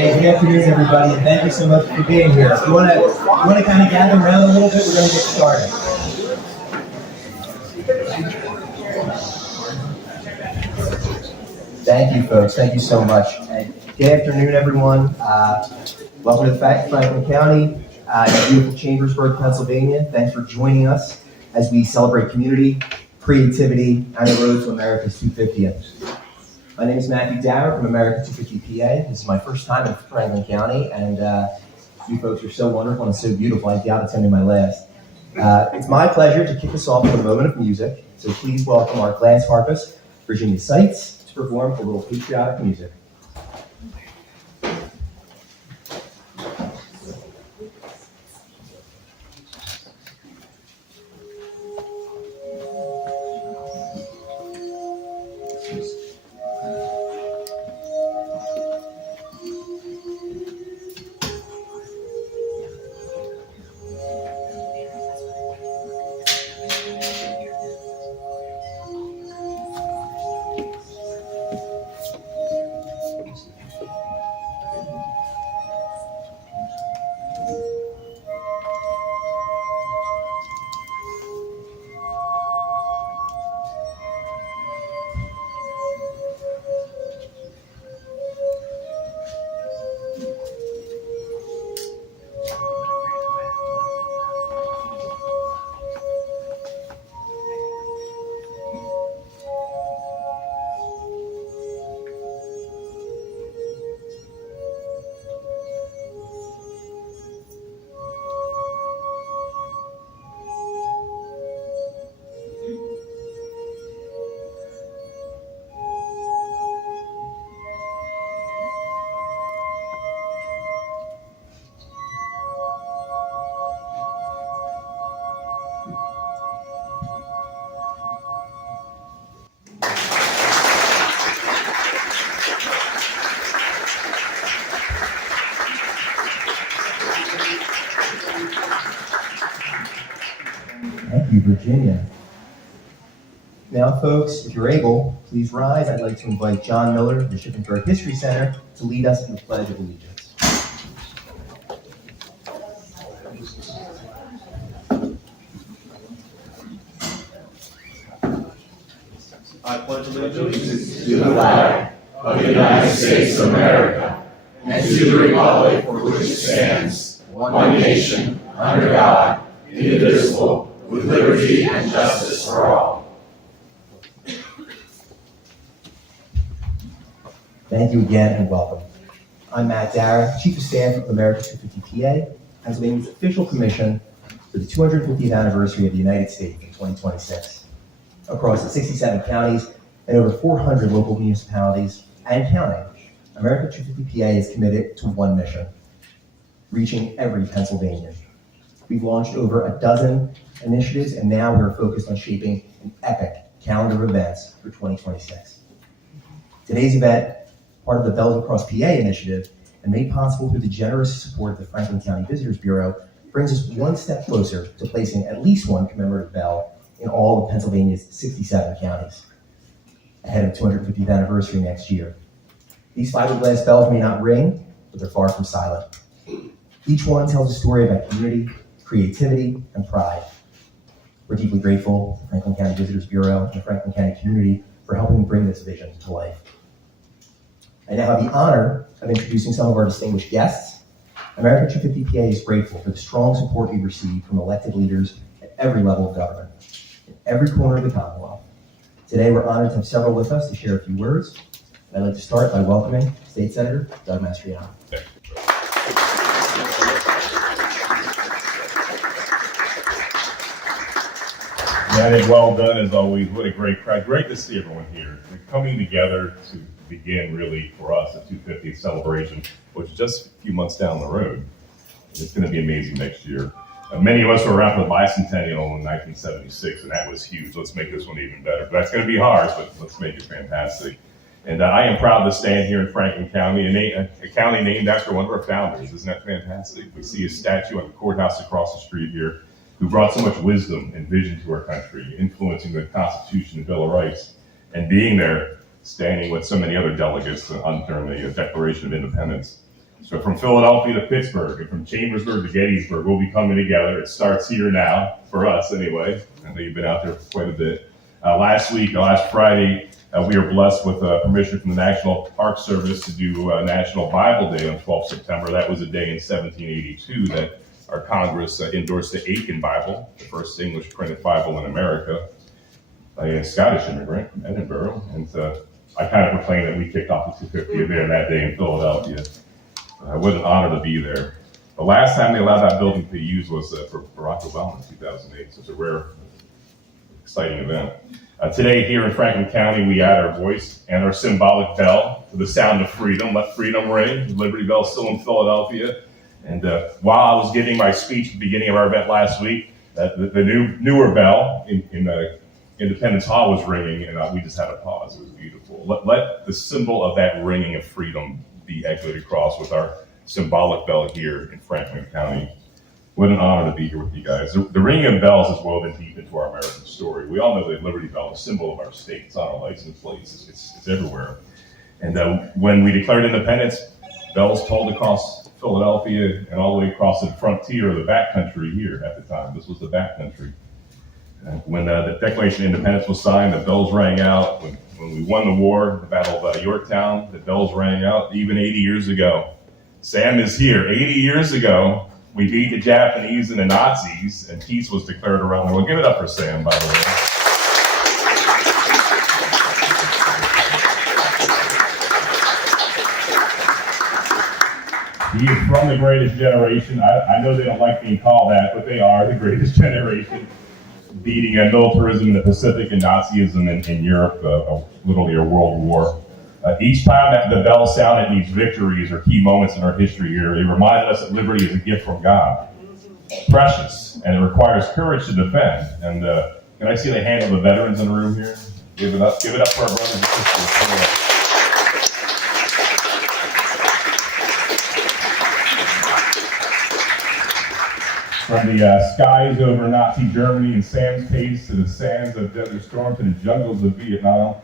Hey, good afternoon, everybody, and thank you so much for being here. If you want to kind of gather around a little bit, we're going to get started. Thank you, folks. Thank you so much. And good afternoon, everyone. Welcome to Franklin County, beautiful Chambersburg, Pennsylvania. Thanks for joining us as we celebrate community, creativity, and the road to America's 250th. My name is Matthew Dower from America250PA. This is my first time in Franklin County, and you folks are so wonderful and so beautiful. I doubt attending my last. It's my pleasure to kick us off with a moment of music, so please welcome our glass harpist, Virginia Seitz, to perform a little patriotic music. Thank you, Virginia. Now, folks, if you're able, please rise. I'd like to invite John Miller of the Shippensburg History Center to lead us in the Pledge of Allegiance. I pledge allegiance to the flag of the United States of America and to the republic for which it stands, one nation, under God, indivisible, with liberty and justice for all. Thank you again and welcome. I'm Matt Dower, Chief of Staff of America250PA, Pennsylvania's official commission for the 250th anniversary of the United States in 2026. Across the 67 counties and over 400 local municipalities and counting, America250PA is committed to one mission: reaching every Pennsylvanian. We've launched over a dozen initiatives, and now we're focused on shaping an epic calendar of events for 2026. Today's event, part of the Bells Across PA initiative, and made possible through the generous support of the Franklin County Visitors Bureau, brings us one step closer to placing at least one commemorative bell in all of Pennsylvania's 67 counties, ahead of 250th anniversary next year. These fiberglass bells may not ring, but they're far from silent. Each one tells a story about community, creativity, and pride. We're deeply grateful to the Franklin County Visitors Bureau and the Franklin County community for helping bring this vision to life. I now have the honor of introducing some of our distinguished guests. America250PA is grateful for the strong support we receive from elected leaders at every level of government, in every corner of the Commonwealth. Today, we're honored to have several with us to share a few words. And I'd like to start by welcoming State Senator Doug Mastriano. Matt, well done as always. What a great crowd. Great to see everyone here. We're coming together to begin really for us a 250th celebration, which is just a few months down the road. It's going to be amazing next year. Many of us were around for the bicentennial in 1976, and that was huge. Let's make this one even better. But that's going to be hard, but let's make it fantastic. And I am proud to stand here in Franklin County, a county named after one of our founders. Isn't that fantastic? We see a statue on the courthouse across the street here, who brought so much wisdom and vision to our country, influencing the Constitution and Bill of Rights, and being there, standing with so many other delegates during the Declaration of Independence. So from Philadelphia to Pittsburgh, and from Chambersburg to Gettysburg, we'll be coming together. It starts here now, for us anyway. I know you've been out there for quite a bit. Last Friday, we were blessed with permission from the National Park Service to do National Bible Day on 12th September. That was a day in 1782 that our Congress endorsed the Aiken Bible, the first English printed Bible in America, by a Scottish immigrant from Edinburgh. And I kind of proclaimed that we kicked off the 250 there that day in Philadelphia. What an honor to be there. The last time they allowed that building to be used was for Barack Obama in 2008, so it's a rare, exciting event. Today here in Franklin County, we add our voice and our symbolic bell to the sound of freedom. Let freedom ring. The Liberty Bell still in Philadelphia. And while I was giving my speech at the beginning of our event last week, the newer bell in Independence Hall was ringing, and we just had a pause. It was beautiful. Let the symbol of that ringing of freedom be echoed across with our symbolic bell here in Franklin County. What an honor to be here with you guys. The ringing of bells is woven deep into our American story. We all know the Liberty Bell, a symbol of our state. It's on our license plates. It's everywhere. And when we declared independence, bells tolled across Philadelphia and all the way across the frontier of the backcountry here at the time. This was the backcountry. When the Declaration of Independence was signed, the bells rang out. When we won the war, the Battle of Yorktown, the bells rang out. Even 80 years ago, Sam is here. 80 years ago, we beat the Japanese and the Nazis, and peace was declared around the world. Give it up for Sam, by the way. He is from the greatest generation. I know they don't like being called that, but they are the greatest generation. Beating militarism in the Pacific and Nazism in Europe, literally a world war. Each time that the bell sounded these victories or key moments in our history here, they reminded us that liberty is a gift from God. Precious, and it requires courage to defend. And can I see the hand of the veterans in the room here? Give it up for our brothers and sisters. From the skies over Nazi Germany and Sam's case to the sands of Desert Storm to the jungles of Vietnam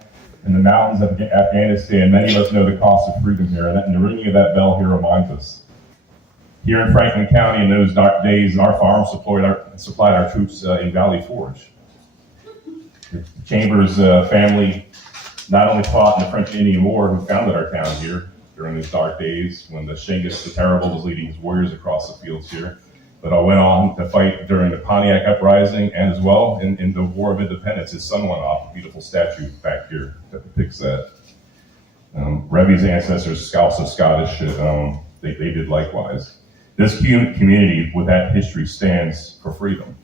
and the mountains of Afghanistan, many of us know the cost of freedom here, and the ringing of that bell here reminds us. Here in Franklin County in those dark days, our farm supplied our troops in Valley Forge. The Chambers family not only fought in the French Indian War, who founded our town here during those dark days when the Shingus the Terrible was leading his warriors across the fields here, but I went on to fight during the Pontiac Uprising and as well in the War of Independence. His son went off, a beautiful statue back here that depicts that. Revy's ancestors, also Scottish, they did likewise. This community with that history stands for freedom.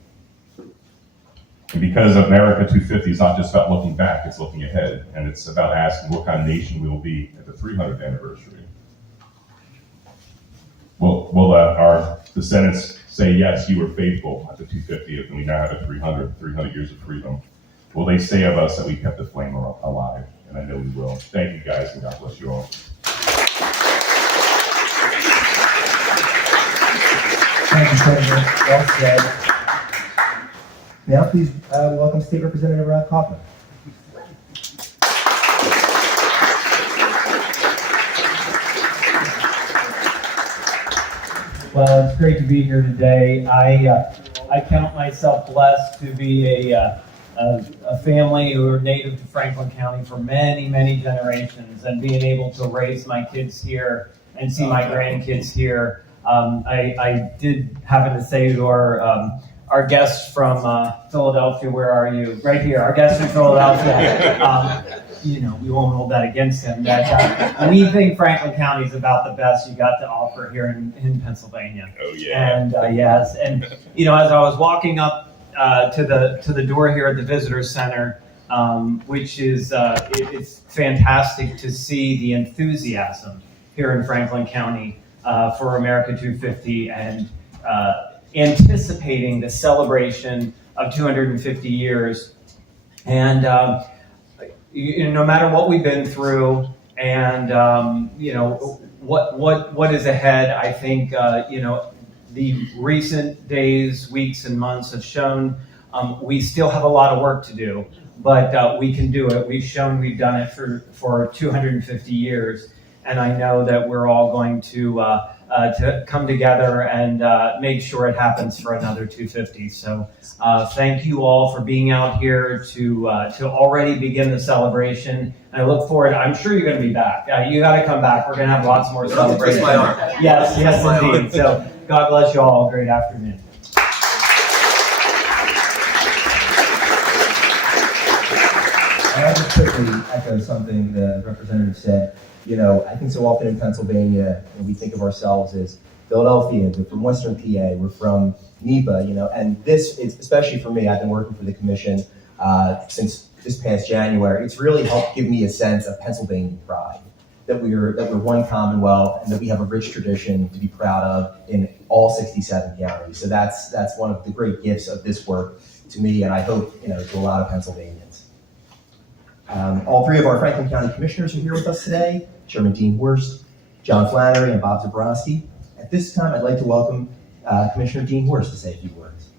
And because America250 is not just about looking back, it's looking ahead. And it's about asking what kind of nation we will be at the 300th anniversary. Will our descendants say, yes, you were faithful at the 250th, and we now have a 300 years of freedom? Will they say of us that we kept the flame alive? And I know we will. Thank you guys, and God bless you all. Thank you, President. Well said. Now, please welcome State Representative Kaufman. Well, it's great to be here today. I count myself blessed to be a family who are native to Franklin County for many, many generations, and being able to raise my kids here and see my grandkids here. I did happen to say to our guests from Philadelphia, where are you? Right here, our guests from Philadelphia. We won't hold that against them. That we think Franklin County is about the best you got to offer here in Pennsylvania. Oh yeah. And yes, and as I was walking up to the door here at the Visitor Center, which is it's fantastic to see the enthusiasm here in Franklin County for America250 and anticipating the celebration of 250 years. And no matter what we've been through, and what is ahead, I think the recent days, weeks, and months have shown we still have a lot of work to do, but we can do it. We've shown we've done it for 250 years. and I know that we're all going to come together and make sure it happens for another 250. So thank you all for being out here to already begin the celebration. And I look forward. I'm sure you're going to be back. You got to come back. We're going to have lots more celebrations. Twist my arm. Yes, indeed. So God bless you all. Great afternoon. I'll just quickly echo something the representative said. You know, I think so often in Pennsylvania, when we think of ourselves as Philadelphia, we're from Western PA, we're from NEPA, you know, and this is, especially for me, I've been working for the commission since this past January. It's really helped give me a sense of Pennsylvania pride, that we're one Commonwealth and that we have a rich tradition to be proud of in all 67 counties. So that's one of the great gifts of this work to me, and I hope, you know, to a lot of Pennsylvanians. All three of our Franklin County commissioners are here with us today: Chairman Dean Horst, John Flannery, and Bob Zabrowski. At this time, I'd like to welcome Commissioner Dean Horst to say a few words.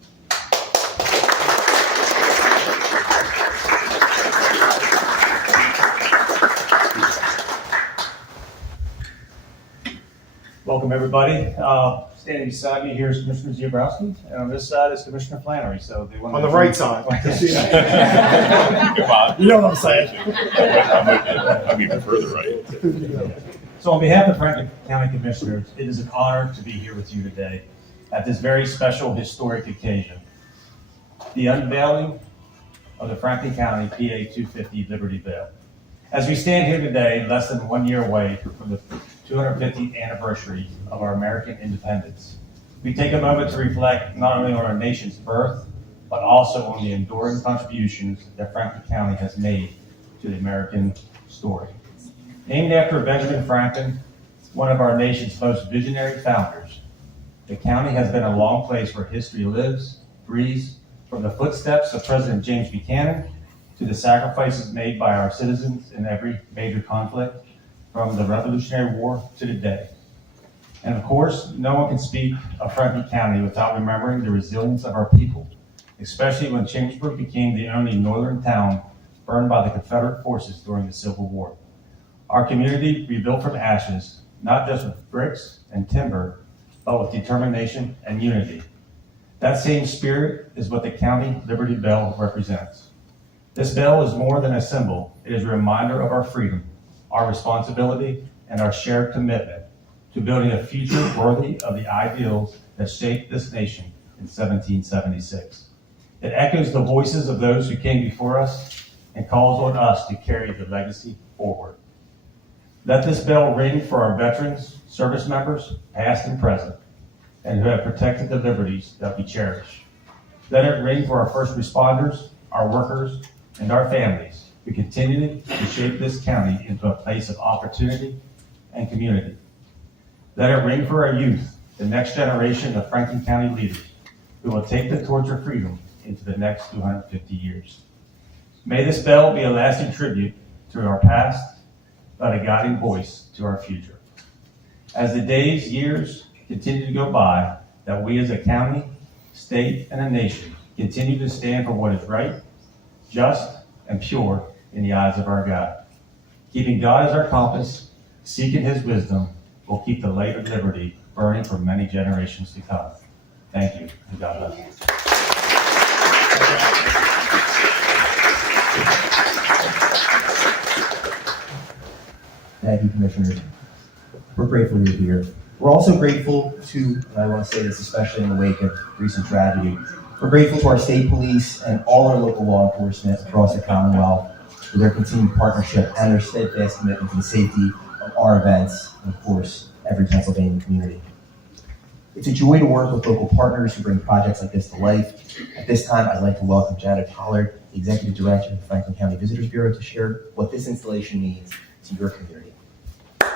Welcome, everybody. Standing beside me here is Commissioner Zabrowski, and on this side is Commissioner Flannery. So they want On the right side. Come on. You know what I'm saying? I'm even further right. So on behalf of Franklin County Commissioners, it is an honor to be here with you today at this very special historic occasion, the unveiling of the Franklin County PA 250 Liberty Bell. As we stand here today, less than 1 year away from the 250th anniversary of our American independence, we take a moment to reflect not only on our nation's birth, but also on the enduring contributions that Franklin County has made to the American story. Named after Benjamin Franklin, one of our nation's most visionary founders, the county has been a long place where history lives, breathes, from the footsteps of President James Buchanan to the sacrifices made by our citizens in every major conflict, from the Revolutionary War to today. And of course, no one can speak of Franklin County without remembering the resilience of our people, especially when Chambersburg became the only northern town burned by the Confederate forces during the Civil War. Our community rebuilt from ashes, not just with bricks and timber, but with determination and unity. That same spirit is what the County Liberty Bell represents. This bell is more than a symbol. It is a reminder of our freedom, our responsibility, and our shared commitment to building a future worthy of the ideals that shaped this nation in 1776. It echoes the voices of those who came before us and calls on us to carry the legacy forward. Let this bell ring for our veterans, service members, past and present, and who have protected the liberties that we cherish. Let it ring for our first responders, our workers, and our families who continue to shape this county into a place of opportunity and community. Let it ring for our youth, the next generation of Franklin County leaders who will take the torch of freedom into the next 250 years. May this bell be a lasting tribute to our past, but a guiding voice to our future. As the days, years continue to go by, that we as a county, state, and a nation continue to stand for what is right, just, and pure in the eyes of our God. Keeping God as our compass, seeking His wisdom, will keep the light of liberty burning for many generations to come. Thank you, and God bless you. Thank you, Commissioners. We're grateful you're here. We're also grateful to, and I want to say this especially in the wake of recent tragedy, we're grateful to our state police and all our local law enforcement across the Commonwealth for their continued partnership and their steadfast commitment to the safety of our events and, of course, every Pennsylvania community. It's a joy to work with local partners who bring projects like this to life. At this time, I'd like to welcome Janet Pollard, the Executive Director of the Franklin County Visitors Bureau, to share what this installation means to your community. I'm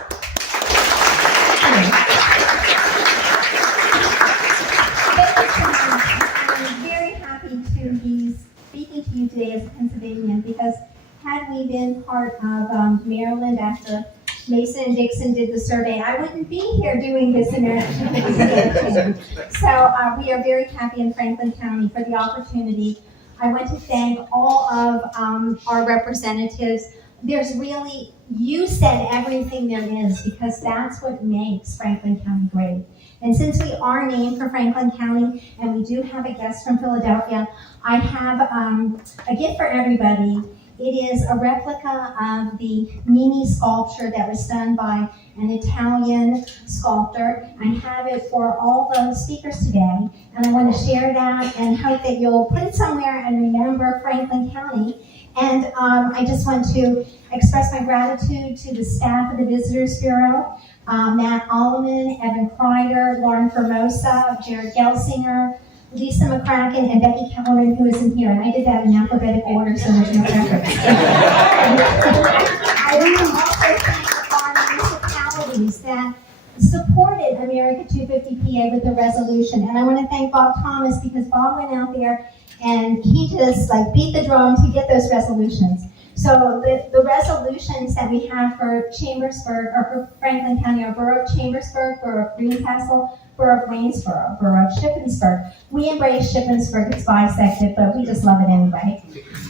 very happy to be speaking to you today as a Pennsylvanian, because had we been part of Maryland after Mason and Dixon did the survey, I wouldn't be here doing this America250. So we are very happy in Franklin County for the opportunity. I want to thank all of our representatives. There's really you said everything there is, because that's what makes Franklin County great. And since we are named for Franklin County, and we do have a guest from Philadelphia, I have a gift for everybody. It is a replica of the mini sculpture that was done by an Italian sculptor. I have it for all the speakers today, and I want to share that and hope that you'll put it somewhere and remember Franklin County. And I just want to express my gratitude to the staff of the Visitors Bureau, Matt Alleman, Evan Kreider, Lauren Formosa, Jared Gelsinger, Lisa McCracken, and Becky Kellerman, who isn't here. And I did that in alphabetic order, so there's no record. I want to also thank our municipalities that supported America250PA with the resolution. And I want to thank Bob Thomas, because Bob went out there and he just beat the drum to get those resolutions. So the resolutions that we have for Chambersburg, or for Franklin County, are Borough of Chambersburg, Borough of Greencastle, Borough of Waynesboro, Borough of Shippensburg. We embrace Shippensburg, it's bisected, but we just love it anyway.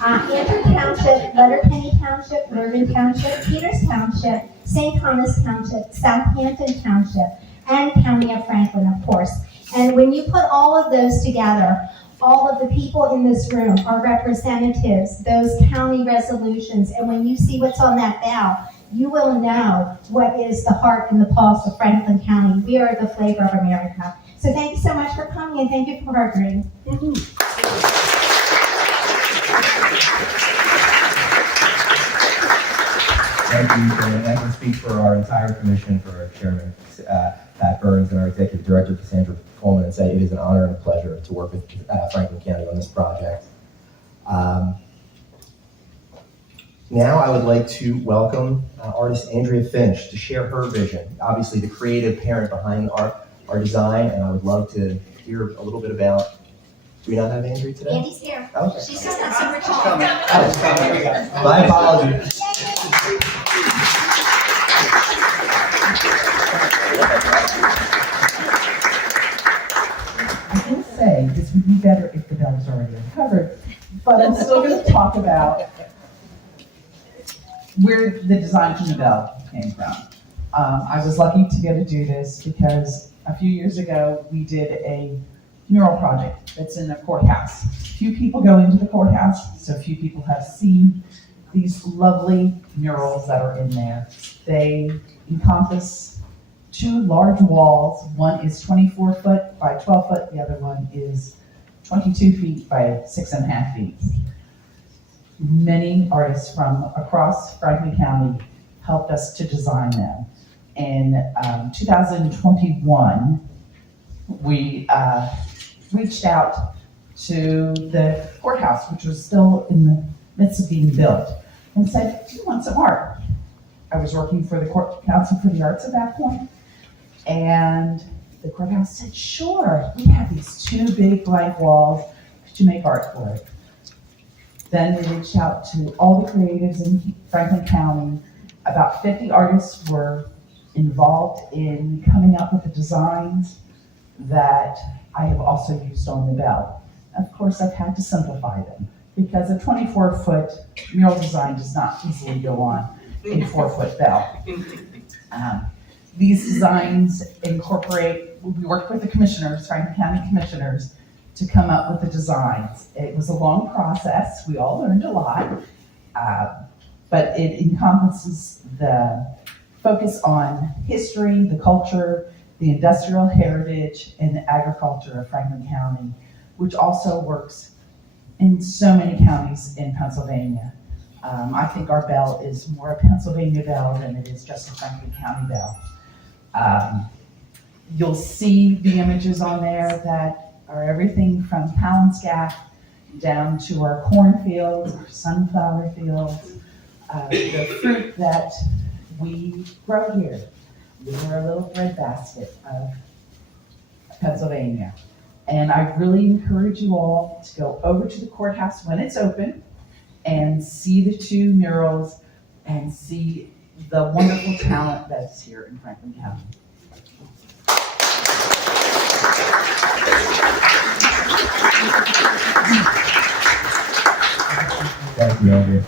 Andrew Township, Letterkenny Township, Mervyn Township, Peters Township, St. Thomas Township, Southampton Township, and County of Franklin, of course. And when you put all of those together, all of the people in this room are representatives, those county resolutions, and when you see what's on that ballot, you will know what is the heart and the pulse of Franklin County. We are the flavor of America. So thank you so much for coming, and thank you for partnering. Thank you, and I can speak for our entire commission, for our chairman, Pat Burns, and our executive director, Cassandra Coleman, and say it is an honor and a pleasure to work with Franklin County on this project. Now I would like to welcome artist Andrea Finch to share her vision, obviously the creative parent behind our design, and I would love to hear a little bit about, do we not have Andrea today? Andy's here. Okay. She's just not super tall. Oh, it's coming. Here we go. My apologies. I can say this would be better if the bell was already uncovered, but I'm still going to talk about where the design for the bell came from. I was lucky to get to do this because a few years ago we did a mural project that's in the courthouse. Few people go into the courthouse, so few people have seen these lovely murals that are in there. They encompass 2 large walls. One is 24 foot by 12 foot, the other one is 22 feet by 6.5 feet. Many artists from across Franklin County helped us to design them. In 2021, we reached out to the courthouse, which was still in the midst of being built, and said, "Do you want some art?" I was working for the Court Council for the Arts at that point, and the courthouse said, "Sure, we have these 2 big blank walls. Could you make art for it?" Then we reached out to all the creatives in Franklin County. About 50 artists were involved in coming up with the designs that I have also used on the bell. Of course, I've had to simplify them because a 24-foot mural design does not easily go on a 4-foot bell. These designs incorporate, we worked with the commissioners, Franklin County commissioners, to come up with the designs. It was a long process. We all learned a lot, but it encompasses the focus on history, the culture, the industrial heritage, and the agriculture of Franklin County, which also works in so many counties in Pennsylvania. I think our bell is more a Pennsylvania bell than it is just a Franklin County bell. You'll see the images on there that are everything from Palinscap down to our cornfields, our sunflower fields, the fruit that we grow here. We're a little breadbasket of Pennsylvania. And I really encourage you all to go over to the courthouse when it's open and see the 2 murals and see the wonderful talent that's here in Franklin County. Thank you, Andrea.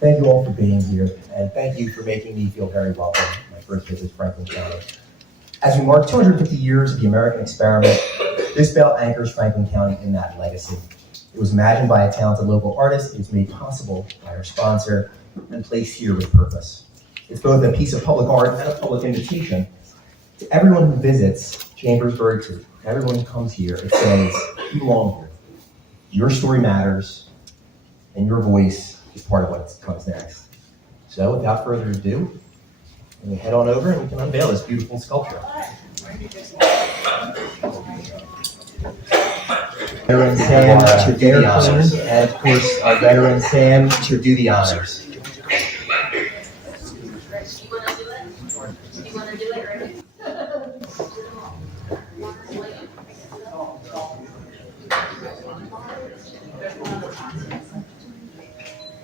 Thank you all for being here. and thank you for making me feel very welcome my first visit to Franklin County. As we mark 250 years of the American experiment, this bell anchors Franklin County in that legacy. It was imagined by a talented local artist, it was made possible by our sponsor, and placed here with purpose. It's both a piece of public art and a public invitation to everyone who visits Chambersburg, to everyone who comes here. It says, you belong here. Your story matters, and your voice is part of what comes next. So without further ado, we head on over and we can unveil this beautiful sculpture. Veteran Sam to do the honors, and of course our veteran Sam to do the honors. You want to do it, right?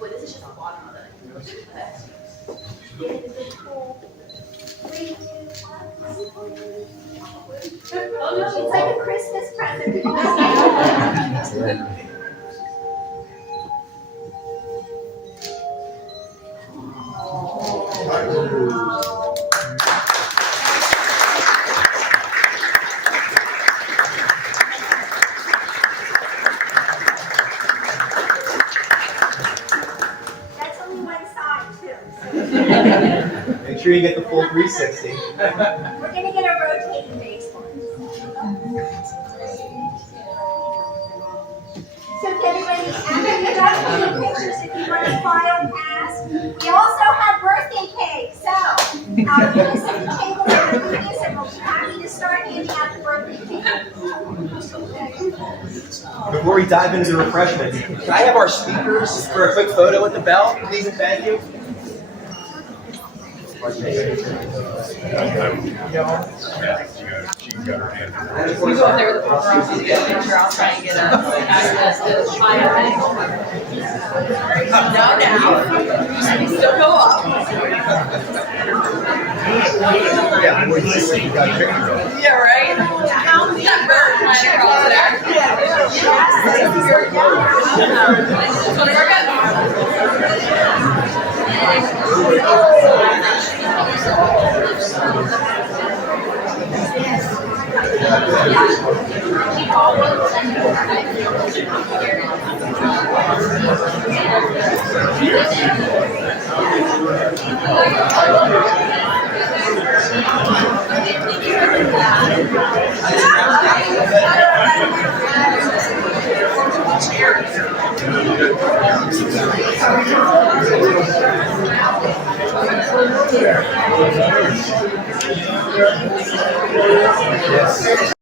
Wait, this is just a lot of Oh no, it's like a Christmas present. That's only one side too. Make sure you get the full 360. We're gonna get a rotating base one. So if everybody, after you got the pictures, if you want to file pass, we also have birthday cake. So, give us at the table where the food is, and we'll be happy to start handing out the birthday cake. Before we dive into the refreshments, can I have our speakers for a quick photo with the bell, please and thank you? She's got her hand. You go up there with the paparazzi to get a picture, I'll try and get access to the fire. No, you still go up. Yeah, we're just you got a picture of it. Yeah, right? That bird flying across there. That's one of our Yes.